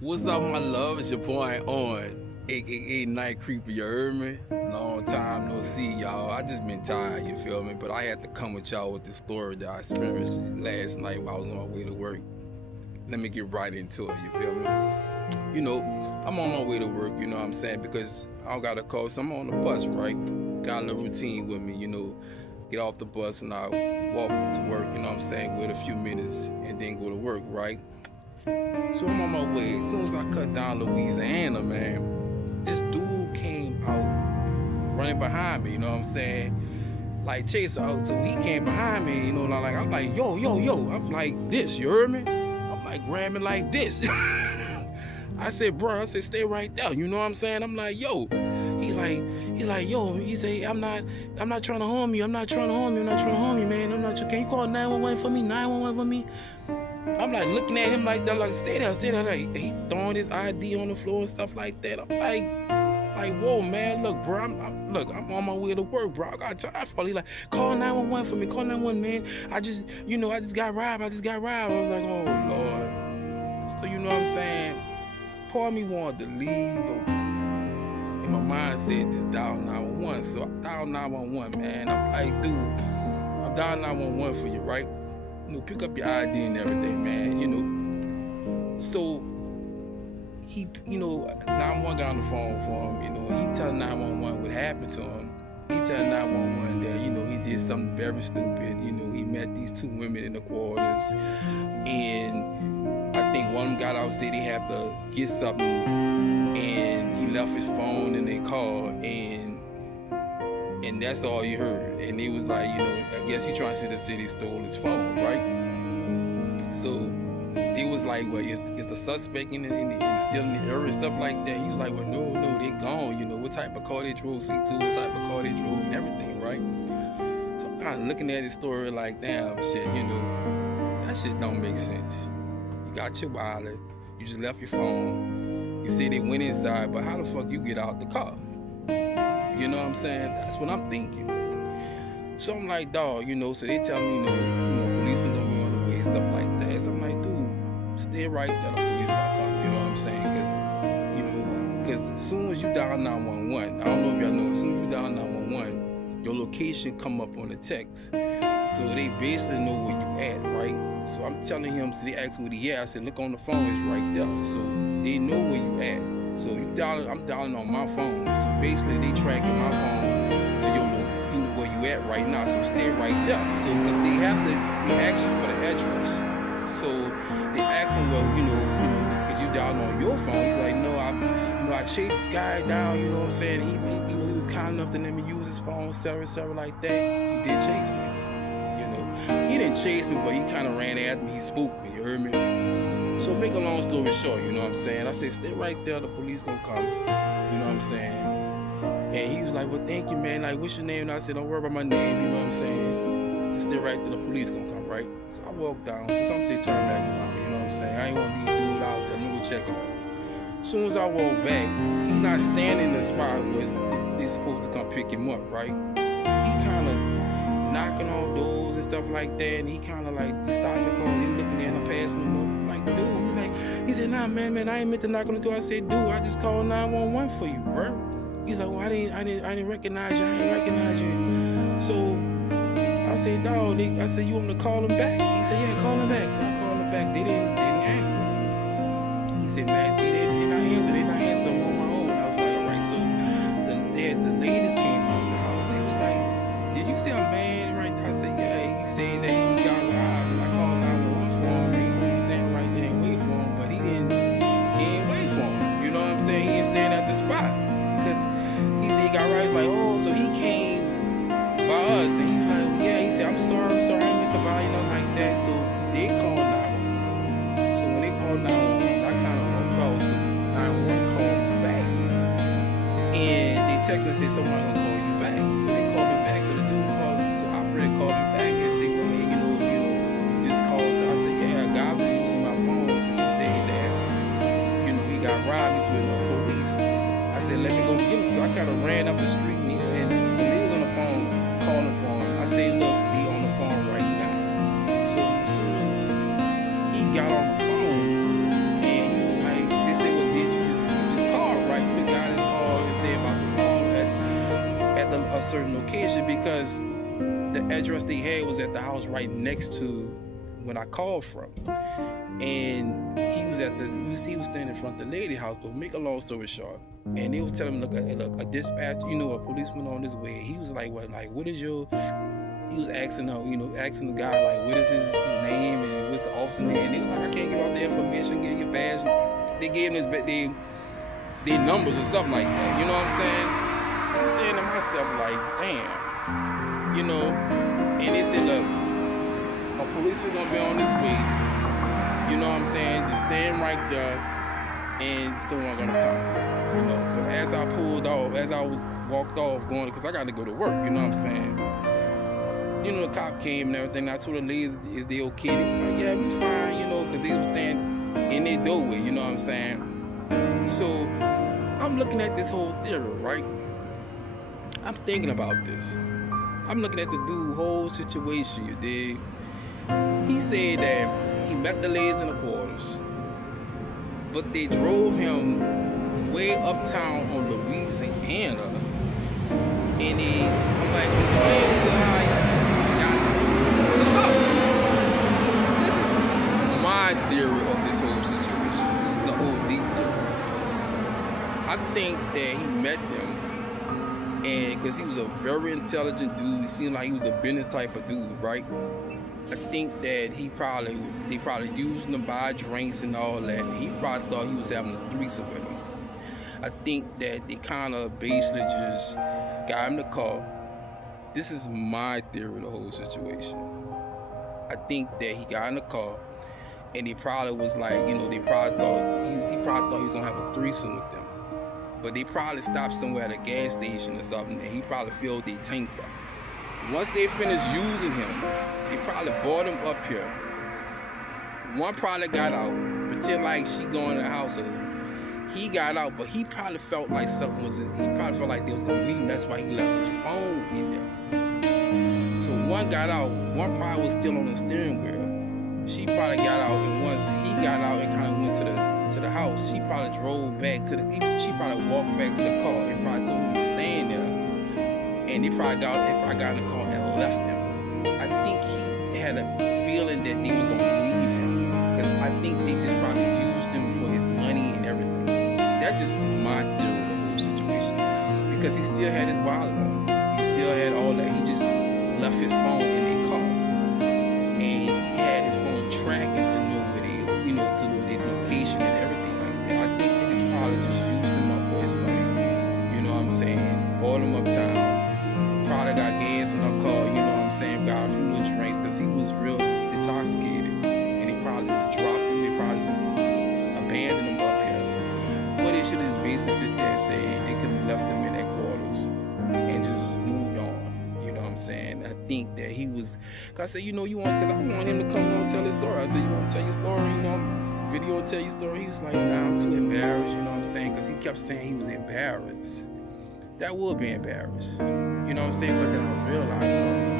What's up, my love? It's your boy On, aka Night Creeper. You heard me? Long time no see, y'all. I just been tired, you feel me? But I had to come with y'all with the story that I experienced last night while I was on my way to work. Let me get right into it, you feel me? You know, I'm on my way to work, you know what I'm saying? Because I don't got a call, so I'm on the bus, right? Got a little routine with me, get off the bus and I walk to work, you know what I'm saying? Wait a few minutes and then go to work, right? So I'm on my way. As soon as I cut down Louisiana, man, this dude came out running behind me, you know what I'm saying? Like chase out. So he came behind me, I'm like, yo, yo, yo. I'm like this, you heard me? I'm like grabbing like this. I said, bro, I said, stay right there. You know what I'm saying? I'm like, yo. He's like, yo. He say, I'm not trying to harm you. I'm not trying to harm you. I'm not trying to harm you, man. I'm not. Can you call 911 for me? 911 for me? I'm like looking at him like that, like stay there, stay there. Like he throwing his ID on the floor and stuff like that. I'm like, whoa, man, look, bro, I'm on my way to work, bro. I got time for it. He like, call 911 for me, call 911, man. I just got robbed. I was like, oh Lord. So you know what I'm saying? Part of me wanted to leave, but in my mind said this dial 911. So I dial 911, man. I'm like, dude, I'm dialing 911 for you, right? Pick up your ID and everything, man, So he, 911 got on the phone for him, he telling 911 what happened to him. He telling 911 that, he did something very stupid. He met these two women in the quarters, and I think one got out, said he had to get something, and he left his phone in their car, and that's all you heard. And he was like, I guess he trying to say the city stole his phone, right? So they was like, well, is the suspect in still in the area and stuff like that? He was like, well, no, they gone. What type of car they drove, C2, what type of car they drove, and everything, right? So I'm kind of looking at his story like, damn, shit, that shit don't make sense. You got your wallet, you just left your phone. You say they went inside, but how the fuck you get out the car? You know what I'm saying? That's what I'm thinking. So I'm like, dog, so they tell me, policemen gonna be on the way and stuff like that. So I'm like, dude, stay right there, the police gonna come. You know what I'm saying? Because as soon as you dial 911, I don't know if y'all know, as soon as you dial 911, your location come up on the text. So they basically know where you at, right? So I'm telling him, so they asked where he at. I said, look on the phone, it's right there. So they know where you at. So I'm dialing on my phone. So basically they tracking my phone to your location, where you at right now. So stay right there. So because they ask you for the address. So they ask him, well, because you dialing on your phone. He's like, no, I chased this guy down. You know what I'm saying? He was kind enough to let me use his phone, etc., like that. He did chase me. He didn't chase me, but he kind of ran after me. He spooked me. You heard me? So make a long story short, you know what I'm saying? I said, stay right there, the police gonna come. You know what I'm saying? And he was like, well, thank you, man. Like, what's your name? And I said, don't worry about my name, you know what I'm saying? Just stay right there, the police gonna come, right? So I walked down. So some say turn back around, you know what I'm saying? I ain't wanna be a dude out there, let me check on him. As soon as I walk back, he not standing in the spot where they supposed to come pick him up, right? He kind of knocking on doors and stuff like that, and he kind of like stopping the car, he looking at him, passing him up. Like, dude, he said, nah, man, I ain't meant to knock on the door. I said, dude, I just called 911 for you, bro. He's like, well, I didn't recognize you. I ain't recognize you. So I said, dog, I said, you want me to call him back? He said, yeah, call him back. So I called him back. They didn't answer. He said, man, see, they not answer on my own. I was like, all right. So the ladies came out the house. They was like, did you see a man right there? I said, yeah. He said that he just got robbed. And I called 911 for him. He was standing right there and wait for him, but he didn't wait for him. You know what I'm saying? He didn't stand at the spot. Because he said he got robbed. He's like, oh, so he came by us. And he's like, yeah. He said, I'm sorry, I ain't meant to buy, like that. So they called 911. So when they called 911, I kind of walked out. So 911 called me back. And they technically said someone gonna call you back. So they called me back. So the dude called me. So operator called me back and said, well, hey, you just called. So I said, yeah, God was using my phone because he said that, he got robbed. He's with the police. I said, let me go get him. So I kind of ran up the street and they was on the phone calling for him. I said, look, he on the phone right now. So as soon as he got on the phone and he was like, this certain location because the address they had was at the house right next to when I called from. And he was he was standing in front of the lady house. But make a long story short, and they was telling him, look, a dispatch, a policeman on his way. He was like, what is your? He was asking asking the guy like, what is his name and what's the officer name? And they was like, I can't give out the information, give your badge. They gave him their numbers or something like that. You know what I'm saying? I'm saying to myself like, damn, And they said, look, a policeman gonna be on his way. You know what I'm saying? Just stand right there, and someone gonna come. But as I pulled off, as I was walked off going, because I got to go to work. You know what I'm saying? The cop came and everything. I told the ladies, is they okay? They was like, yeah, we fine. Because they was standing in their doorway. You know what I'm saying? So I'm looking at this whole theory, right? I'm thinking about this. I'm looking at the dude whole situation. You dig? He said that he met the ladies in the quarters, but they drove him way uptown on Louisiana, and I'm like, explain to how this is my theory of this whole situation. This is the OD theory. I think that he met them, and because he was a very intelligent dude, he seemed like he was a business type of dude, right? I think that they probably used him to buy drinks and all that. And he probably thought he was having a threesome with him. I think that they kind of basically just got him the car. This is my theory of the whole situation. I think that he got in the car, and he probably was like, they probably thought he probably thought he was gonna have a threesome with them. But they probably stopped somewhere at a gas station or something, and he probably filled their tank up. Once they finished using him, they probably brought him up here. One probably got out, pretend like she going to the household. He got out, but he probably felt like something was. He probably felt like they was gonna leave him. That's why he left his phone in there. So one got out, one probably was still on the steering wheel. She probably got out, and once he got out and kind of went to the house, she probably drove back to she probably walked back to the car and probably told him to stay in there. And they probably got in the car and left him. I think he had a feeling that they was gonna leave him, because I think they just probably used him for his money and everything. That's just my theory of the whole situation. Because he still had his wallet on. He still had all that. He just left his phone in their car, and he had his phone tracking to know where they, to know their location and everything like that. I think that they probably just used him up for his money. You know what I'm saying? Bought him uptown. Probably got gas in her car, got a few little drinks, because he was real intoxicated. And they probably just dropped him, they probably just abandoned him up here. But they should have just basically sit there and say they could have left him in their quarters and just moved on. You know what I'm saying? I think that he was, because I said, because I want him to come on and tell his story. I said, you want to tell your story, video and tell your story? He was like, nah, I'm too embarrassed, you know what I'm saying? Because he kept saying he was embarrassed. That would be embarrassed. You know what I'm saying? But then I realized something.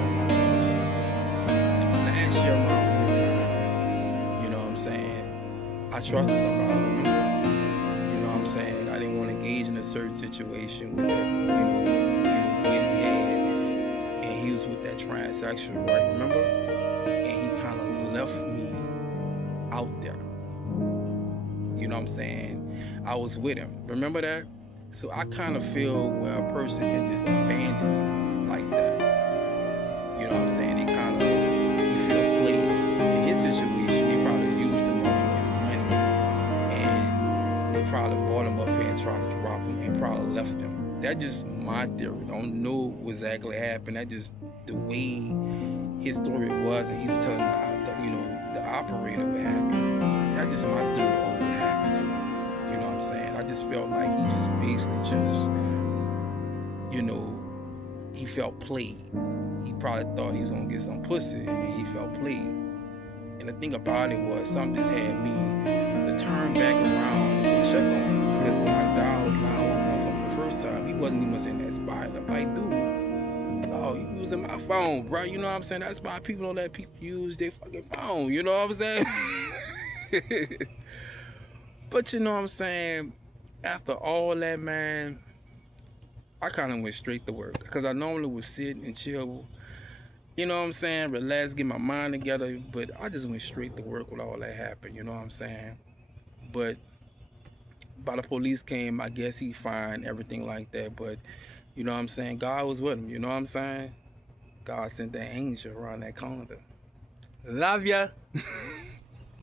Last year around this time, you know what I'm saying? I trusted somebody, remember? You know what I'm saying? I didn't want to engage in a certain situation with that, what he had. And he was with that transsexual, right? Remember? And he kind of left me out there. You know what I'm saying? I was with him. Remember that? So I kind of feel where a person can just abandon you like that. You know what I'm saying? They kind of, you feel played. In his situation, they probably used him up for his money, and they probably brought him up here and tried to drop him and probably left him. That's just my theory. I don't know what exactly happened. That's just the way his story was, and he was telling the operator what happened. That's just my theory of what happened to him. You know what I'm saying? I just felt like he just basically he felt played. He probably thought he was gonna get some pussy, and he felt played. And the thing about it was, something just had me to turn back around and check on him. Because when I dialed 911 from the first time, he wasn't even in that spot. I'm like, dude, oh, you using my phone, bro? You know what I'm saying? That's why people don't let people use their fucking phone. You know what I'm saying? But you know what I'm saying? After all that, man, I kind of went straight to work because I normally would sit and chill, you know what I'm saying, relax, get my mind together. But I just went straight to work with all that happened, you know what I'm saying. But by the police came, I guess he fined everything like that. But you know what I'm saying, God was with him. You know what I'm saying. God sent that angel around that corner. Love ya.